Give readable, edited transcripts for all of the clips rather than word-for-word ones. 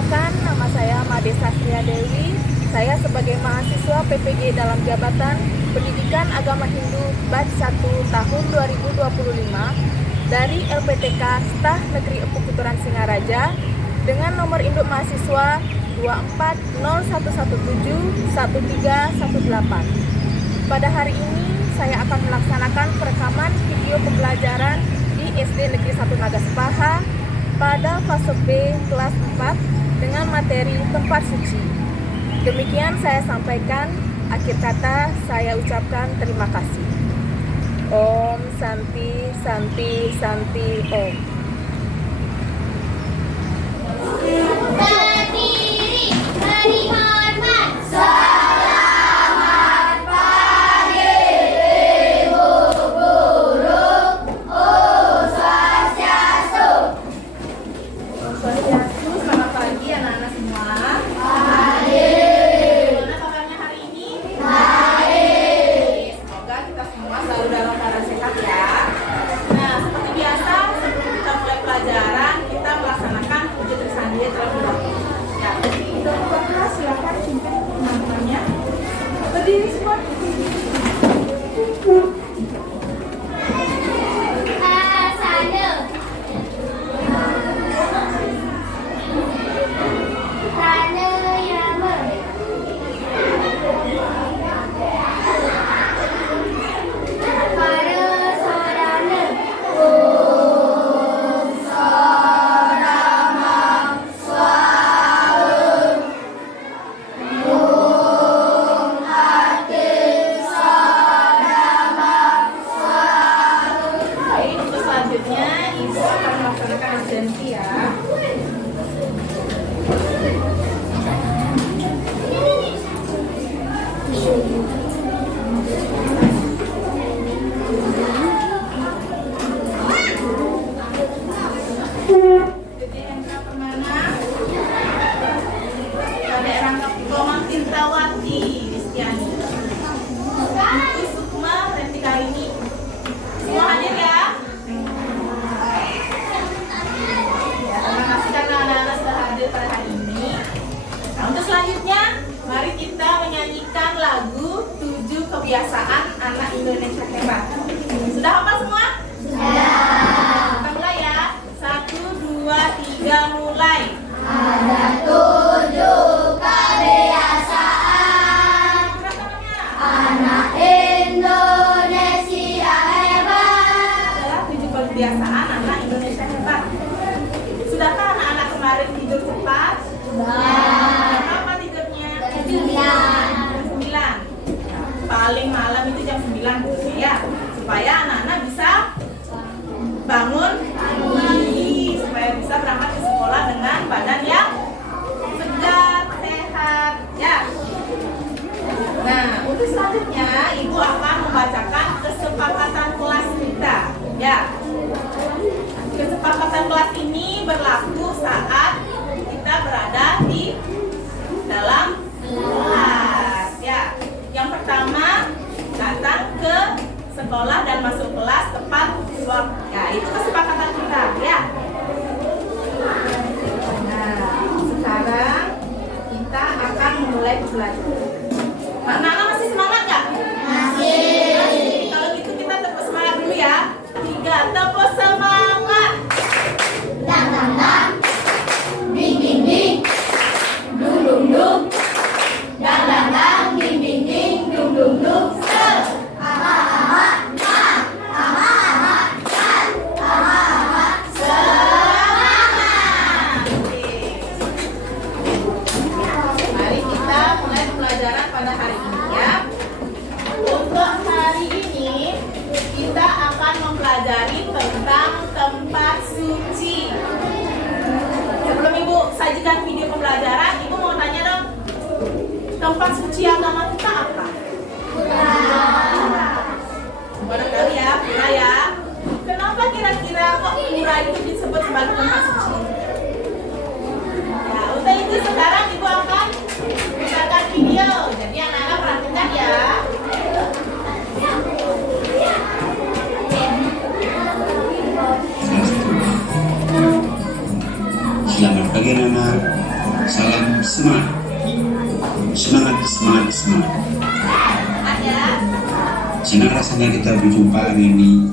Perkenalkan, nama saya Made Sastria Dewi. Saya sebagai mahasiswa PPG dalam jabatan Pendidikan Agama Hindu Batch 1 tahun 2025 dari LPTK Stah Negeri Empuk Tuturan Singaraja dengan nomor induk mahasiswa 2401171318. Pada hari ini saya akan melaksanakan perekaman video pembelajaran di SD Negeri 1 Nagaspaha pada fase B kelas 4 dengan materi tempat suci. Demikian saya sampaikan, akhir kata saya ucapkan terima kasih. Om Santi Santi Santi Om. Berdiri, beri hormat. Selamat pagi anak-anak semua. Gimana kabarnya hari ini? Semoga kita semua selalu dalam keadaan sehat ya. Nah, seperti biasa sebelum kita mulai pelajaran, kita melaksanakan puja Trisandhi terlebih dahulu. Ya, kita buka, silakan cincin teman-temannya. Berdiri semua. Selanjutnya, mari kita menyanyikan lagu 7 Kebiasaan Anak Indonesia Hebat. Sudah hafal semua? Sudah. Kita mulai ya. 1, 2, 3, mulai. Ada 7 kebiasaan anak Indonesia hebat. Adalah 7 kebiasaan anak Indonesia hebat. Sudahkah anak-anak kemarin tidur cepat? Berapa tidurnya? Jam 9. Paling malam itu jam 9 ya. Supaya anak-anak bisa bangun pagi, supaya bisa berangkat ke sekolah dengan badan yang segar, sehat ya. Nah, untuk selanjutnya Ibu akan membacakan kesepakatan kelas kita ya. Kesepakatan kelas ini berlaku saat kita berada di dalam kelas ya. Yang pertama, datang ke sekolah dan masuk kelas tepat waktu. Ya, itu kesepakatan kita ya. Nah, sekarang kita akan memulai pelajaran. Mak Nana masih semangat nggak? Masih. Kalau gitu kita tepuk semangat dulu ya. 3, tepuk semangat. Dang dang dang, ding ding ding, dung dung dung, dang dang dang, ding ding ding, dung dung dung. Aha aha ha, aha aha kan, aha aha semangat. Mari kita mulai pembelajaran pada hari ini ya. Untuk hari ini kita akan mempelajari tentang tempat suci. Sebelum Ibu sajikan video pembelajaran, Ibu mau tanya dong, tempat suci agama kita apa? Baru tahu ya, pura ya. Kenapa kira-kira kok pura itu disebut sebagai tempat suci? Ya, untuk itu sekarang Ibu akan putarkan video. Jadi anak-anak perhatikan ya. Selamat pagi anak-anak. Semangat. Semangat, semangat, semangat. Ada. Senang rasanya kita berjumpa hari ini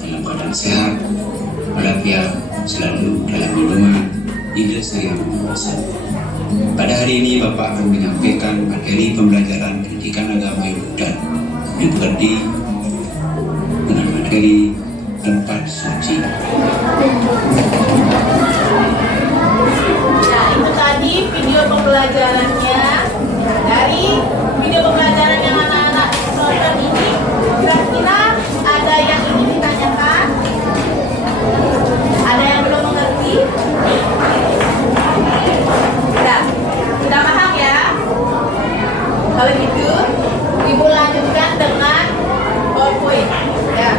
dalam keadaan sehat, walafiat, selalu dalam lindungan Ida Sang Yang Maha Kuasa. Pada hari ini Bapak akan menyampaikan materi pembelajaran pendidikan agama yang dan diberdi dengan materi tempat suci. Nah, itu tadi video pembelajarannya. Dari video pembelajaran yang anak-anak tonton ini, kira-kira ada yang ingin ditanyakan? Ada yang belum mengerti? Sudah paham ya? Kalau gitu, Ibu lanjutkan dengan PowerPoint. Ya.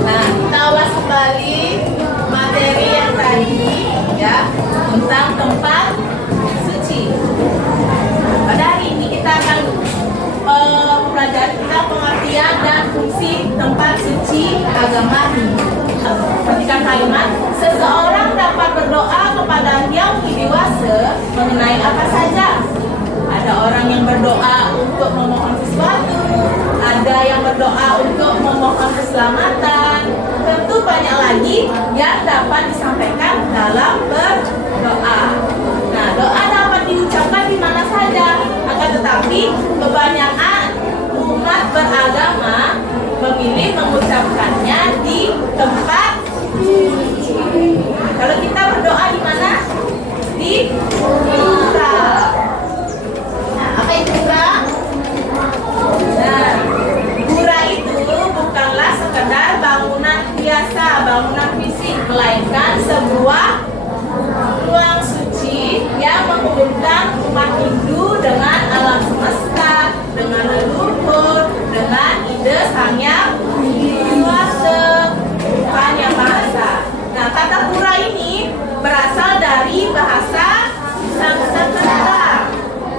Nah, kita ulas kembali materi yang tadi ya, tentang tempat suci. Pada hari ini kita akan mempelajari tentang pengertian dan fungsi tempat suci agama Hindu. Perhatikan kalimat, seseorang dapat berdoa kepada Yang Maha Kuasa mengenai apa saja. Ada orang yang berdoa untuk memohon sesuatu, ada yang berdoa untuk memohon keselamatan. Tentu banyak lagi yang dapat disampaikan dalam berdoa. Nah, doa dapat diucapkan di mana saja, akan tetapi kebanyakan umat beragama memilih mengucapkannya di tempat suci. Kalau kita berdoa di mana? Di pura. Nah, apa itu pura? Nah, pura itu bukanlah sekedar bangunan biasa, bangunan fisik, melainkan sebuah ruang suci yang menghubungkan umat Hindu dengan alam semesta, dengan leluhur, dengan ide Sang Yang Kuasa, Tuhan Yang Maha Esa. Nah, kata pura ini berasal dari bahasa Sanskerta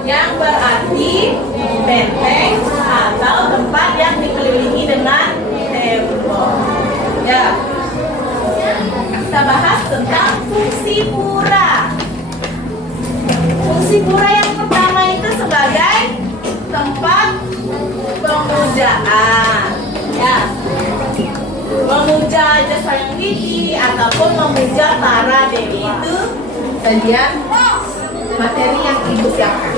yang berarti benteng atau tempat yang dikelilingi dengan tembok. Ya. Kita bahas tentang fungsi pura. Fungsi pura yang pertama itu sebagai tempat pemujaan. Ya. Memuja jasa yang tinggi ataupun memuja para dewi itu bagian materi yang Ibu siapkan.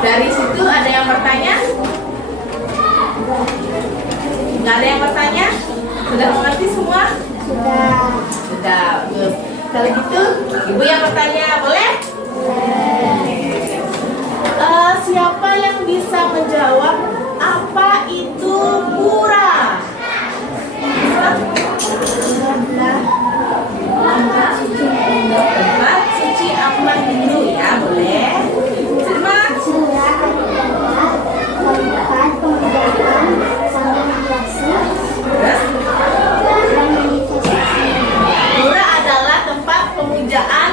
Dari situ ada yang bertanya? Nggak ada yang bertanya? Sudah mengerti semua? Sudah. Bagus. Kalau gitu, Ibu yang bertanya, boleh? Siapa yang bisa menjawab apa itu pura? Tempat suci umat Hindu ya, boleh? Terima. Tempat pemujaan Sang Yang Kuasa Terus? dan manifestasi. Pura adalah tempat pemujaan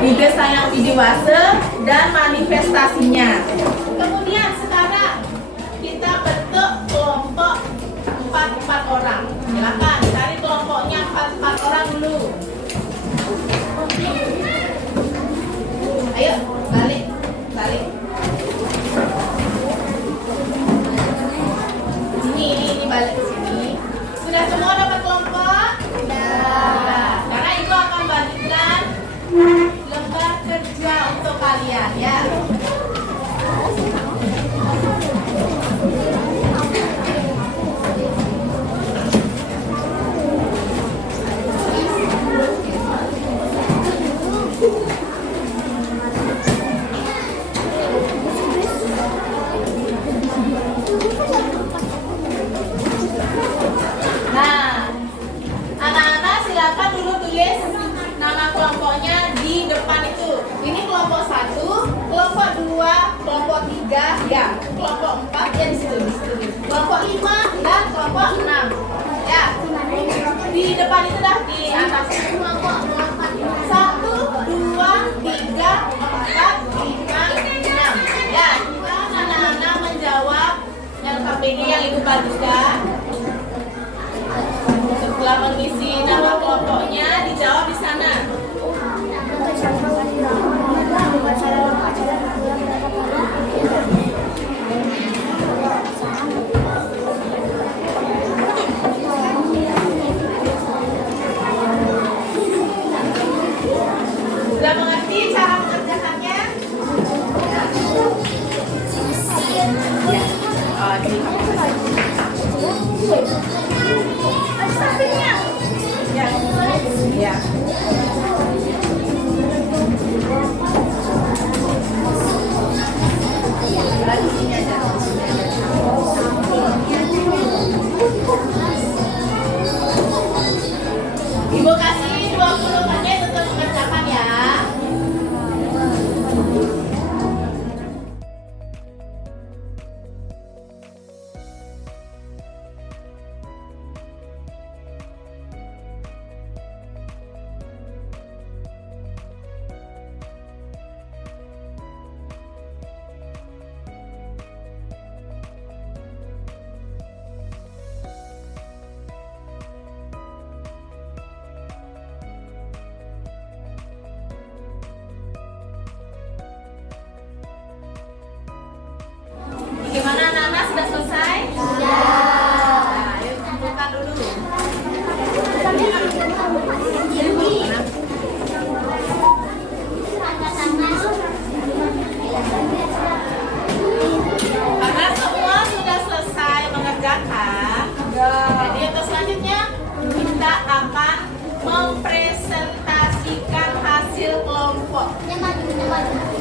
Ide Sang Yang Widiwasa dan manifestasinya. Kemudian sekarang kita bentuk kelompok 4 orang. Silakan cari kelompoknya 4 orang dulu. Ayo balik. Ini balik ke sini. Sudah semua dapat kelompok? Sudah. Sekarang Ibu akan bagikan lembar kerja untuk kalian ya.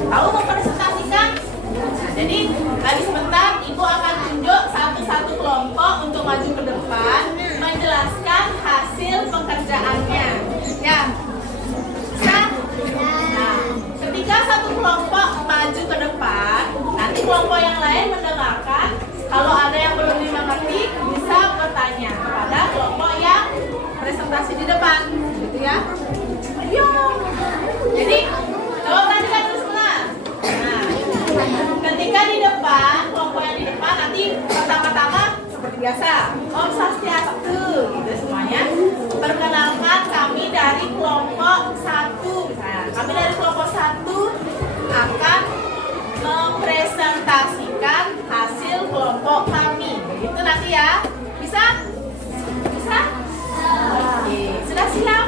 Tahu mempresentasikan? Nah, jadi tadi sebentar Ibu akan tunjuk satu-satu kelompok untuk maju ke depan menjelaskan hasil pekerjaannya. Ya. Bisa? Nah, ketika satu kelompok maju ke depan, nanti kelompok yang lain mendengarkan. Kalau ada yang belum dimengerti, bisa bertanya kepada kelompok yang presentasi di depan, gitu ya. Ayo. Jadi, coba perhatikan dulu sebentar. Nah, ketika di depan, kelompok yang di depan nanti pertama-tama seperti biasa, Om Swastiastu, gitu semuanya. Perkenalkan kami dari kelompok 1. Nah, kami dari kelompok 1 akan mempresentasikan hasil kelompok kami. Itu nanti ya. Bisa? Bisa? Oke, sudah siap?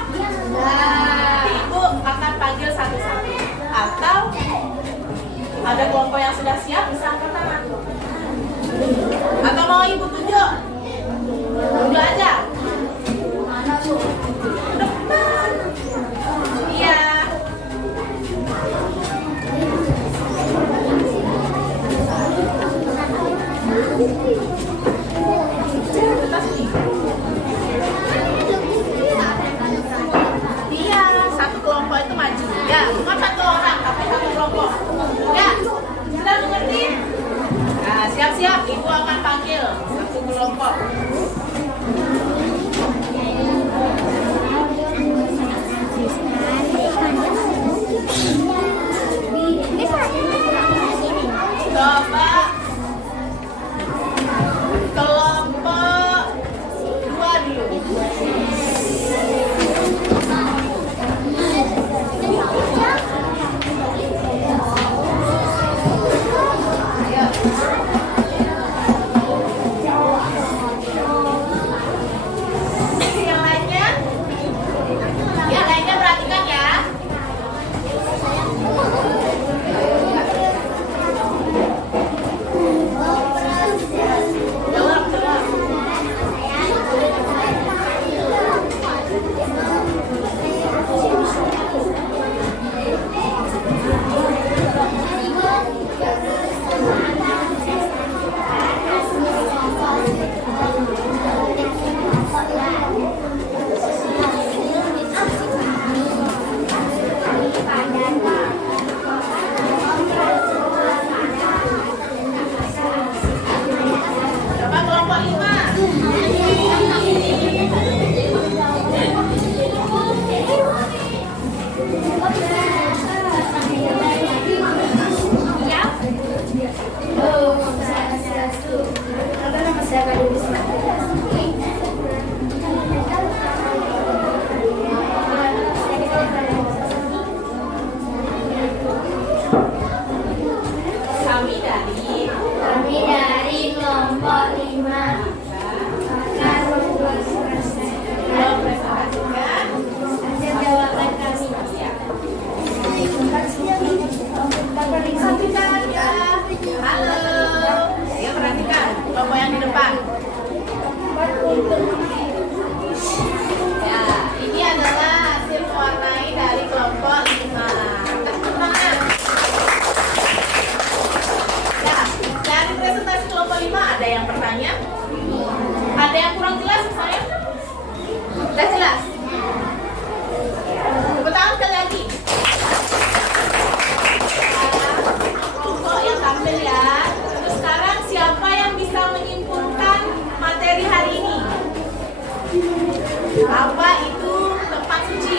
Nanti Ibu akan panggil satu-satu. Atau ada kelompok yang sudah siap, bisa angkat tangan. Atau mau Ibu tunjuk? Tunjuk aja. Depan. Iya. Iya, satu kelompok itu maju. Ya, bukan satu orang, tapi satu kelompok. Ya, sudah mengerti? Nah, siap-siap, Ibu akan panggil satu kelompok. Coba kelompok 2 dulu. Yang lainnya perhatikan ya. Coba kelompok 5. Kami dari kelompok 5 akan Presentasikan hasil jawaban kami. Perhatikan ya. Halo. Ayo perhatikan kelompok yang di depan. Ya, ini adalah hasil mewarnai dari kelompok 5. Tepuk tangan. Ya, dari presentasi kelompok 5 ada yang bertanya? Ada yang kurang jelas misalnya? Sudah jelas? Tepuk tangan sekali lagi. Kelompok yang tampil ya. Terus sekarang siapa yang bisa menyimpulkan materi hari ini? Apa itu tempat suci?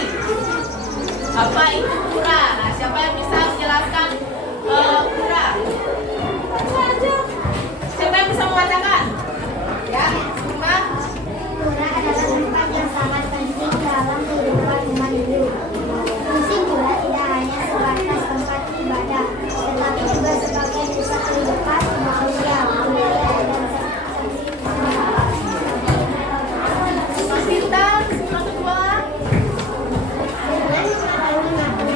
Apa itu pura? Nah, siapa yang bisa menjelaskan pura? Siapa yang bisa membacakan? Ya, Suma. Pura adalah tempat yang sangat penting dalam kehidupan umat hidup. Fungsi pura tidak hanya sebatas tempat ibadah, tetapi juga sebagai pusat kehidupan manusia, budaya, dan Mas Bintang, Mas Kedua. dengan memahami makna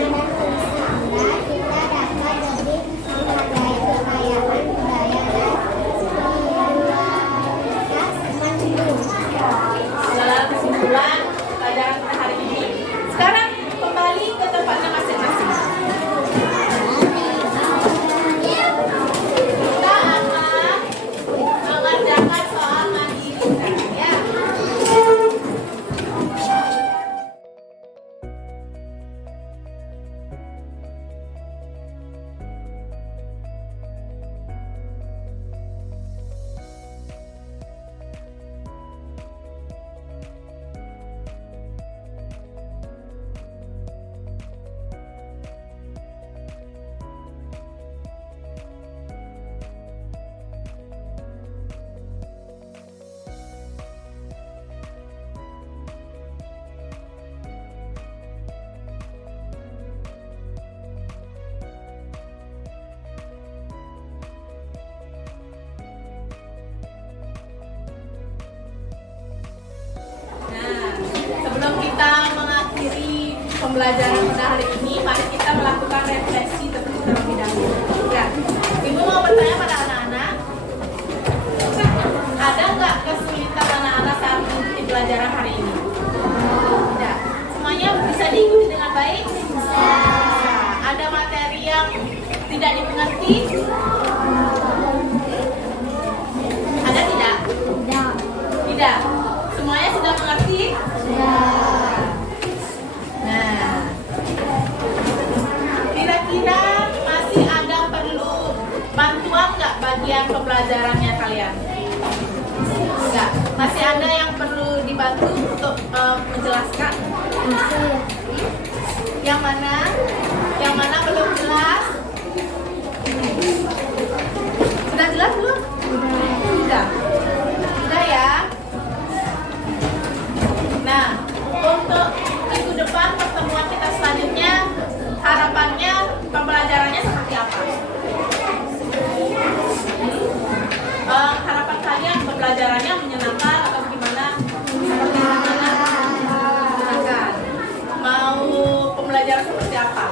pembelajaran pada hari ini, mari kita melakukan refleksi terlebih dahulu. Ya, Ibu mau bertanya pada anak-anak, ada nggak kesulitan anak-anak saat mengikuti pelajaran hari ini? Tidak. Semuanya bisa diikuti dengan baik? Bisa. Ada materi yang tidak dimengerti? Ada tidak? Tidak. Tidak. Semuanya sudah mengerti? Sudah. Nah, kira-kira masih ada perlu bantuan nggak bagian pembelajarannya kalian? Enggak. Masih ada yang perlu dibantu untuk menjelaskan? Masih. Yang mana? Yang mana belum jelas? Sudah jelas belum? Sudah. Sudah ya? Nah, untuk minggu depan pertemuan kita selanjutnya, harapannya pembelajarannya seperti apa? Harapan kalian pembelajarannya menyenangkan atau gimana? Seperti gimana? Menyenangkan. Mau pembelajaran seperti apa?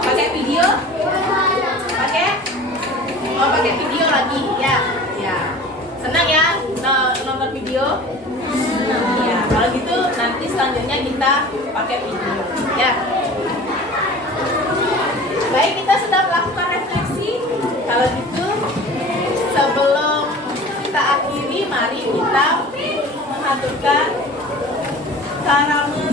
Pakai video? Pakai? Mau pakai video lagi? Ya. Ya. Senang ya nonton video? Ya, kalau gitu nanti selanjutnya kita pakai video. Ya. Baik, kita sudah melakukan refleksi. Kalau gitu, sebelum kita akhiri, mari kita mengaturkan karamel